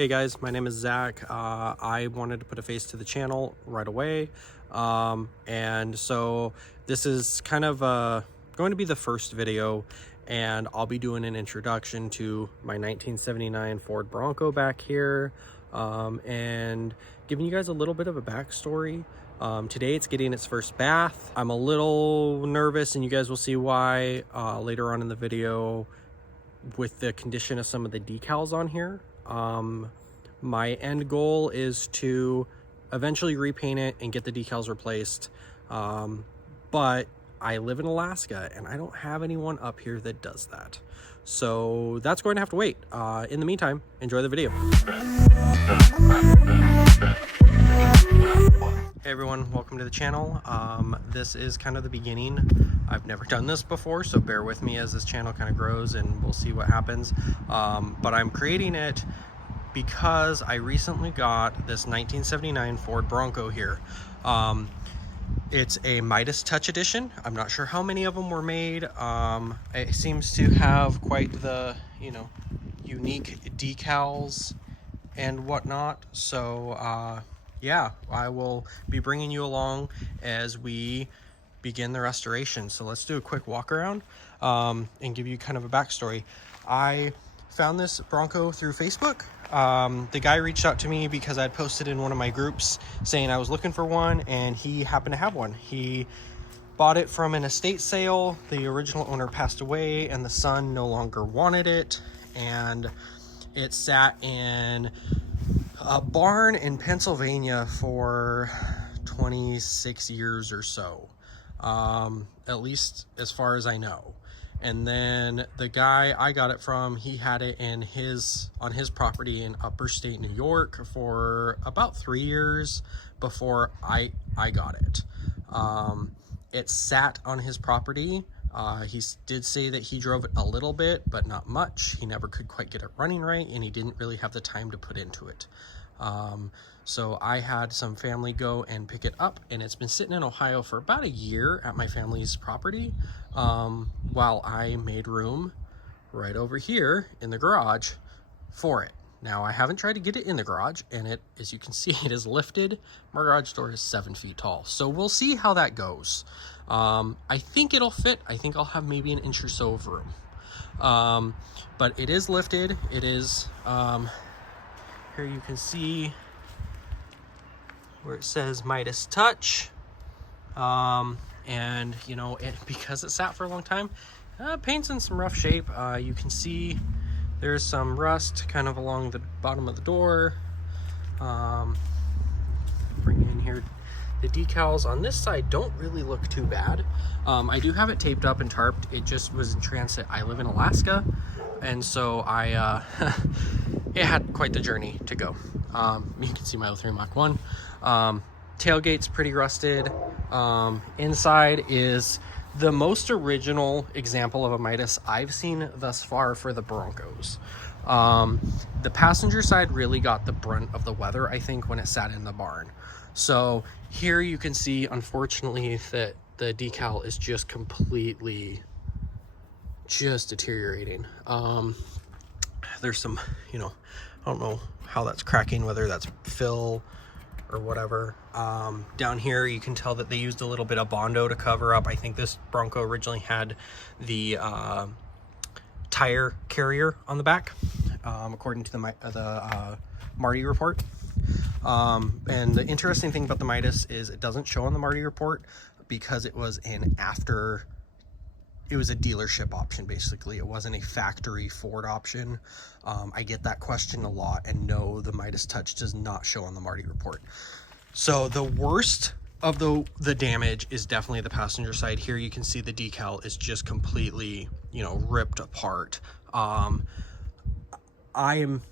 Hey guys, my name is Zach. I wanted to put a face to the channel right away. And so this is kind of going to be the first video, and I'll be doing an introduction to my 1979 Ford Bronco back here, and giving you guys a little bit of a backstory. Today it's getting its first bath. I'm a little nervous, and you guys will see why later on in the video with the condition of some of the decals on here. My end goal is to eventually repaint it and get the decals replaced. But I live in Alaska and I don't have anyone up here that does that. So that's going to have to wait. In the meantime, enjoy the video. Hey everyone, welcome to the channel. This is kind of the beginning. I've never done this before, so bear with me as this channel kind of grows and we'll see what happens. But I'm creating it because I recently got this 1979 Ford Bronco here. It's a Midas Touch Edition. I'm not sure how many of them were made. It seems to have quite the, unique decals and whatnot. So, yeah, I will be bringing you along as we begin the restoration. So let's do a quick walk around and give you kind of a backstory. I found this Bronco through Facebook. The guy reached out to me because I'd posted in one of my groups saying I was looking for one, and he happened to have one. He bought it from an estate sale. The original owner passed away and the son no longer wanted it, and it sat in a barn in Pennsylvania for 26 years or so, at least as far as I know. And then the guy I got it from, he had it on his property in upper state New York for about 3 years before I got it. It sat on his property. He did say that he drove it a little bit, but not much. He never could quite get it running right, and he didn't really have the time to put into it. So I had some family go and pick it up, and it's been sitting in Ohio for about a year at my family's property, while I made room right over here in the garage for it. Now, I haven't tried to get it in the garage, and it, as you can see, it is lifted. My garage door is 7 feet tall, so we'll see how that goes. I think it'll fit. I think I'll have maybe an inch or so of room. But it is lifted. It is, here you can see where it says Midas Touch. And because it sat for a long time, paint's in some rough shape. You can see there's some rust kind of along the bottom of the door. Bring in here. The decals on this side don't really look too bad. I do have it taped up and tarped. It just was in transit. I live in Alaska, and so it had quite the journey to go. You can see my 03 Mach 1. Tailgate's pretty rusted. Inside is the most original example of a Midas I've seen thus far for the Broncos. The passenger side really got the brunt of the weather, I think, when it sat in the barn. So here you can see, unfortunately, that the decal is just completely deteriorating. There's some, I don't know how that's cracking, whether that's fill or whatever. Down here you can tell that they used a little bit of Bondo to cover up. I think this Bronco originally had the tire carrier on the back, according to the Marty report. And the interesting thing about the Midas is it doesn't show on the Marty report because it was it was a dealership option, basically. It wasn't a factory Ford option. I get that question a lot, and no, the Midas Touch does not show on the Marty report. So the worst of the damage is definitely the passenger side. Here you can see the decal is just completely, ripped apart. I am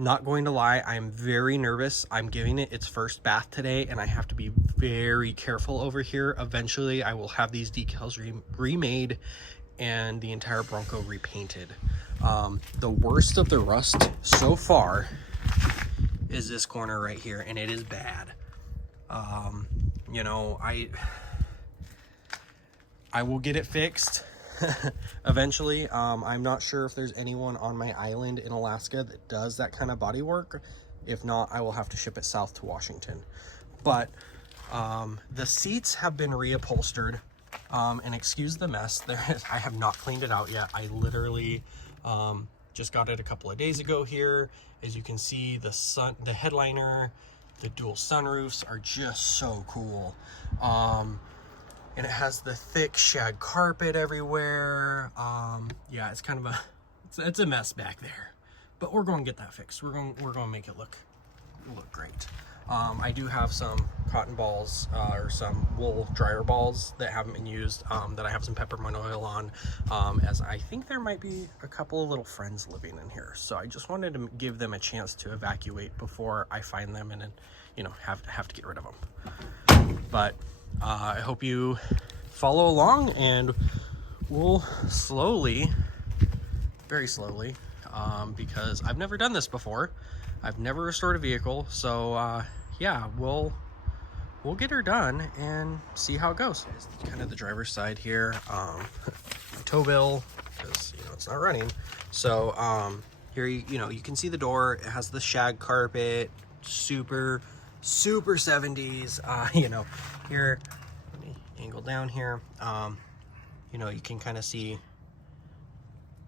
not going to lie, I'm very nervous. I'm giving it its first bath today, and I have to be very careful over here. Eventually, I will have these decals remade and the entire Bronco repainted. The worst of the rust so far is this corner right here, and it is bad. I will get it fixed. eventually. I'm not sure if there's anyone on my island in Alaska that does that kind of body work. If not, I will have to ship it south to Washington. But the seats have been reupholstered, and excuse the mess. I have not cleaned it out yet. I literally just got it a couple of days ago here. As you can see, the headliner, the dual sunroofs are just so cool. And it has the thick shag carpet everywhere. Yeah, it's kind of it's a mess back there, but we're going to get that fixed. We're going to make it look great. I do have some cotton balls or some wool dryer balls that haven't been used, that I have some peppermint oil on, as I think there might be a couple of little friends living in here. So I just wanted to give them a chance to evacuate before I find them and then, you know, have to get rid of them. But I hope you follow along, and we'll slowly, very slowly, because I've never done this before. I've never restored a vehicle, so yeah, we'll get her done and see how it goes. It's kind of the driver's side here. My tow bill, because you know it's not running. So here you know you can see the door. It has the shag carpet, super 70s. You know, here, let me angle down here. You know, you can kind of see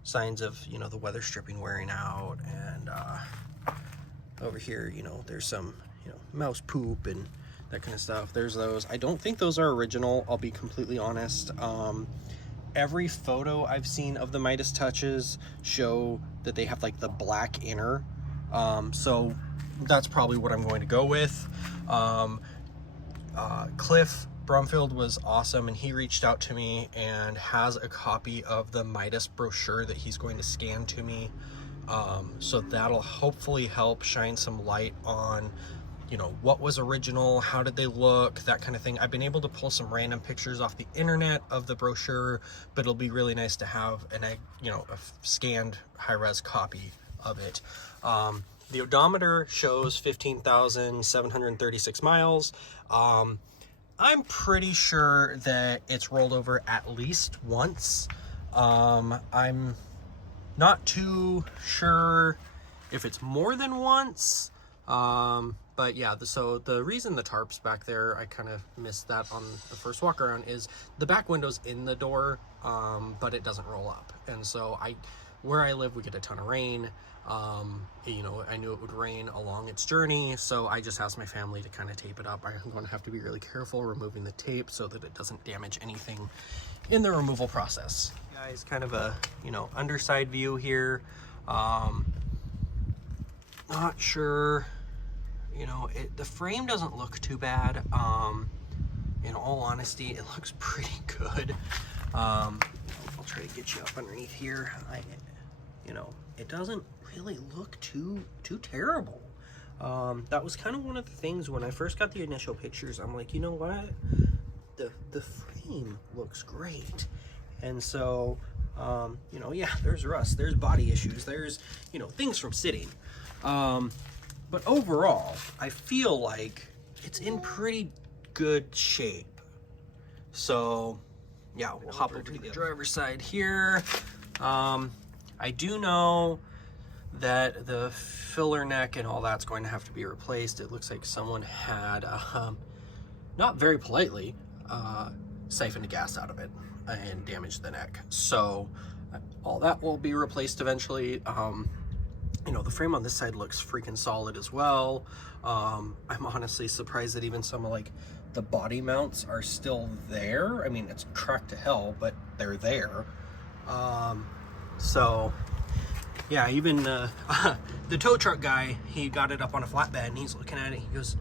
signs of, you know, the weather stripping wearing out, and over here, you know, there's some, you know, mouse poop and that kind of stuff. There's those. I don't think those are original, I'll be completely honest. Every photo I've seen of the Midas touches show that they have like the black inner, so that's probably what I'm going to go with. Cliff Brumfield was awesome, and he reached out to me and has a copy of the Midas brochure that he's going to scan to me. So that'll hopefully help shine some light on, you know, what was original, how did they look, that kind of thing. I've been able to pull some random pictures off the internet of the brochure, but it'll be really nice to have a scanned high-res copy of it. The odometer shows 15,736 miles. I'm pretty sure that it's rolled over at least once. I'm not too sure if it's more than once. But yeah, so the reason the tarp's back there, I kind of missed that on the first walk around, is the back window's in the door, but it doesn't roll up. And so where I live, we get a ton of rain. You know, I knew it would rain along its journey, so I just asked my family to kind of tape it up. I'm going to have to be really careful removing the tape so that it doesn't damage anything in the removal process. Guys, kind of a, you know, underside view here. Not sure, you know, the frame doesn't look too bad. In all honesty, it looks pretty good. I'll try to get you up underneath here. You know, it doesn't really look too terrible. That was kind of one of the things when I first got the initial pictures. I'm like, you know what, the frame looks great. And so you know, yeah, there's rust, there's body issues, there's, you know, things from sitting, but overall I feel like it's in pretty good shape. So yeah, we'll hop over to the driver's side here. I do know that the filler neck and all that's going to have to be replaced. It looks like someone had, not very politely, siphoned gas out of it and damaged the neck. So all that will be replaced eventually. You know, the frame on this side looks freaking solid as well. I'm honestly surprised that even some of like the body mounts are still there. I mean, it's cracked to hell, but they're there. So yeah, even the tow truck guy, he got it up on a flatbed and he's looking at it. He goes,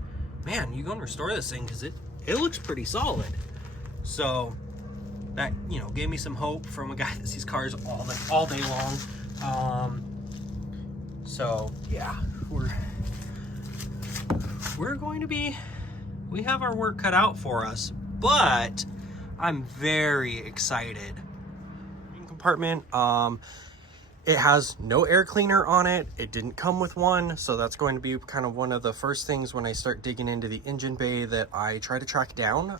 man, you gonna restore this thing? Cause it looks pretty solid. So that, you know, gave me some hope from a guy that sees cars all day long. So yeah, we're going to be, we have our work cut out for us, but I'm very excited. Compartment, It has no air cleaner on it. It didn't come with one, so that's going to be kind of one of the first things when I start digging into the engine bay that I try to track down.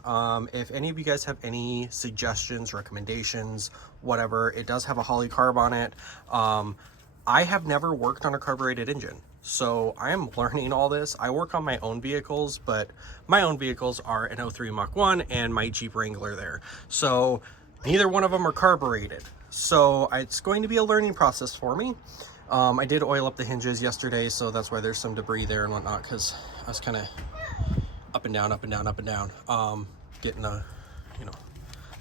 If any of you guys have any suggestions, recommendations, whatever, it does have a Holley carb on it. I have never worked on a carbureted engine, so I am learning all this. I work on my own vehicles, but my own vehicles are an 03 Mach 1 and my Jeep Wrangler there. So neither one of them are carbureted. So it's going to be a learning process for me. I did oil up the hinges yesterday, so that's why there's some debris there and whatnot, because I was kind of up and down, getting the,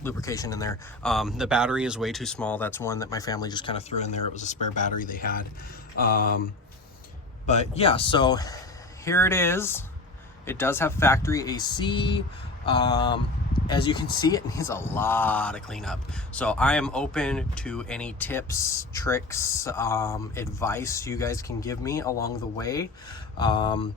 lubrication in there. The battery is way too small. That's one that my family just kind of threw in there. It was a spare battery they had. But yeah, so here it is. It does have factory AC. As you can see, it needs a lot of cleanup. So I am open to any tips, tricks, advice you guys can give me along the way. And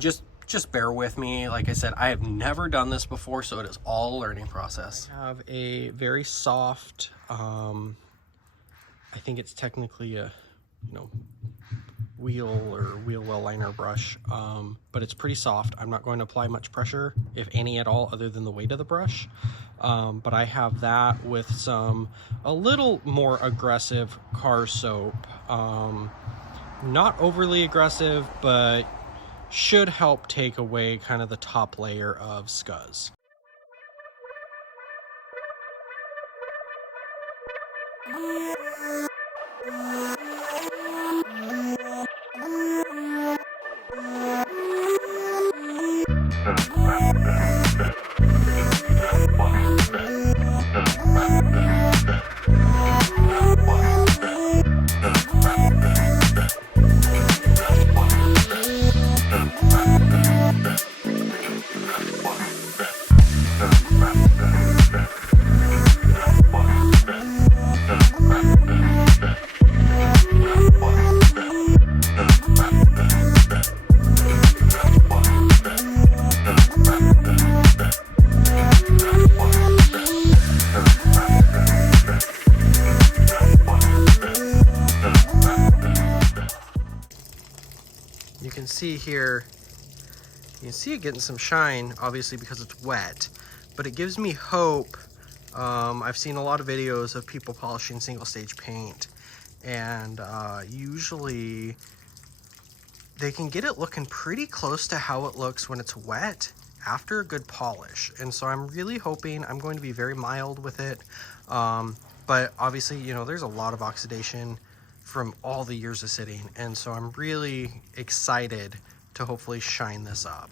just bear with me. Like I said, I have never done this before, so it is all a learning process. I have a very soft, I think it's technically a, wheel or wheel well liner brush, but it's pretty soft. I'm not going to apply much pressure, if any at all, other than the weight of the brush. But I have that with a little more aggressive car soap. Not overly aggressive, but should help take away kind of the top layer of scuzz. You can see here, you can see it getting some shine, obviously because it's wet, but it gives me hope. I've seen a lot of videos of people polishing single stage paint, and usually they can get it looking pretty close to how it looks when it's wet after a good polish. And so I'm really hoping, I'm going to be very mild with it, but obviously, there's a lot of oxidation from all the years of sitting, and so I'm really excited to hopefully shine this up.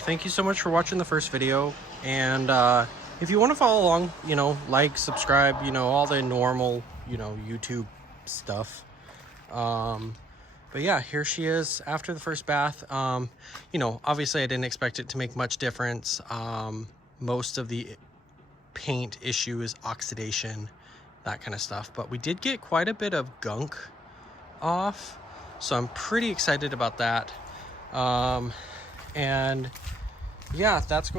Thank you so much for watching the first video, and if you want to follow along, like, subscribe, all the normal, YouTube stuff. But yeah, here she is after the first bath. Obviously I didn't expect it to make much difference. Most of the paint issue is oxidation, that kind of stuff, but we did get quite a bit of gunk off, so I'm pretty excited about that. And yeah, that's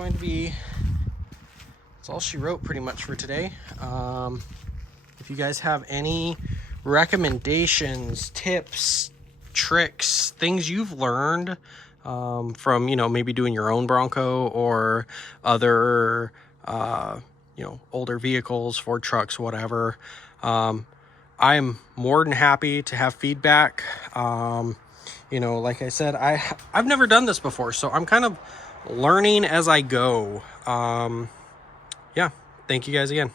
all she wrote pretty much for today. If you guys have any recommendations, tips, tricks, things you've learned from maybe doing your own Bronco or other older vehicles, Ford trucks, whatever, I'm more than happy to have feedback. Like I said, I've never done this before, so I'm kind of learning as I go. Yeah, thank you guys again.